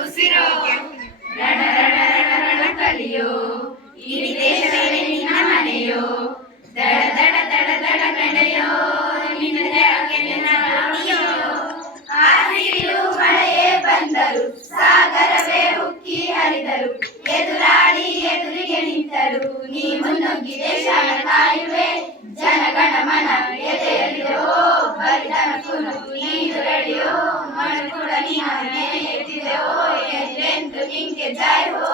ಉಸಿರೋ ರಣ ರಣ ರಣ ರಣ ಕಲಿಯೋ ಇಡೀ ದೇಶವೇ ನಿನ್ನ ಮನೆಯೋ ದಡ ದಡ ದಡ ದಡ ನಡೆಯೋ ನಿನ್ನ ನುಡಿಯೋ ಆಸಿರು ಮಳೆಯೇ ಬಂದರು ಸಾಗರವೇ ಉಕ್ಕಿ ಹರಿದರು ಎದುರಾಳಿ ಎದುರಿಗೆ ನಿಂತರು ನೀ ಮುನ್ನುಗ್ಗಿ ದೇಶನ ಕಾಯುವೆ ಜನಗಣಮನ ಎದೆಯಲ್ಲಿಯೋ ಬಲಿದಾನಕ್ಕೂ ನೀನು ರೆಡಿಯೋ ಮಣಕುಳ ನೀನೇ ಎತ್ತಿದೆಯೋ ಎಲ್ಲೆಂದು ನಿಂಗೆ ಜೈ ಹೋ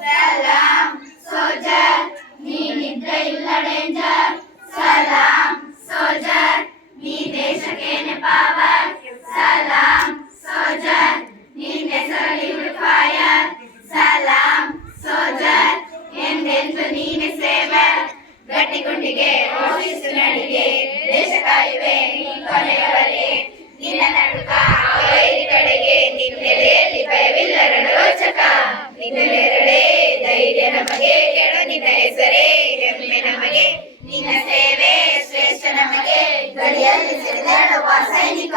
ಸಲಾಂ ಸೋಲ್ಜರ್ ನೀನಿದ್ರೆ ಇಲ್ಲ ಡೇಂಜರ್ ಸಲಾಂ ಸೋಲ್ಜರ್ ನೀ ದೇಶಕ್ಕೇನೆ ಪವರ್ ಸಲಾಂ ಸೋಲ್ಜರ್ ನಿನ್ನ ಹೆಸರಲ್ಲಿ ಫೈರ್ ಸಲಾಂ ಸೋಲ್ಜರ್ ಎಂದೆಂದು ನೀನೆ ಸೇವೆ ಗಟ್ಟಿ ಗುಂಡಿಗೆ ರೋಷಿಸು ನಡಿಗೆ ದೇಶ ಕಾಯುವೆ ಈ ಕೊನೆಯವರೆಗೆ ನಿನ್ನ ನಡುಕ ವೈರಿ ಕಡೆಗೆ ನಿನ್ನೆಲೆಯಲ್ಲಿ ಭಯವಿಲ್ಲ ರಣರೋಚಕ ನಿನ್ನೆಲೆರಡೆ ಧೈರ್ಯ ನಮಗೆ ಕೆಡು ನಿನ್ನ ಹೆಸರೇ ಹೆಮ್ಮೆ ನಮಗೆ ನಿನ್ನ ಸೇವೆ ಶ್ರೇಷ್ಠ ನಮಗೆ ಗಡಿಯಲ್ಲಿ ಸಿಡಿದಾಡುವ ಸೈನಿಕ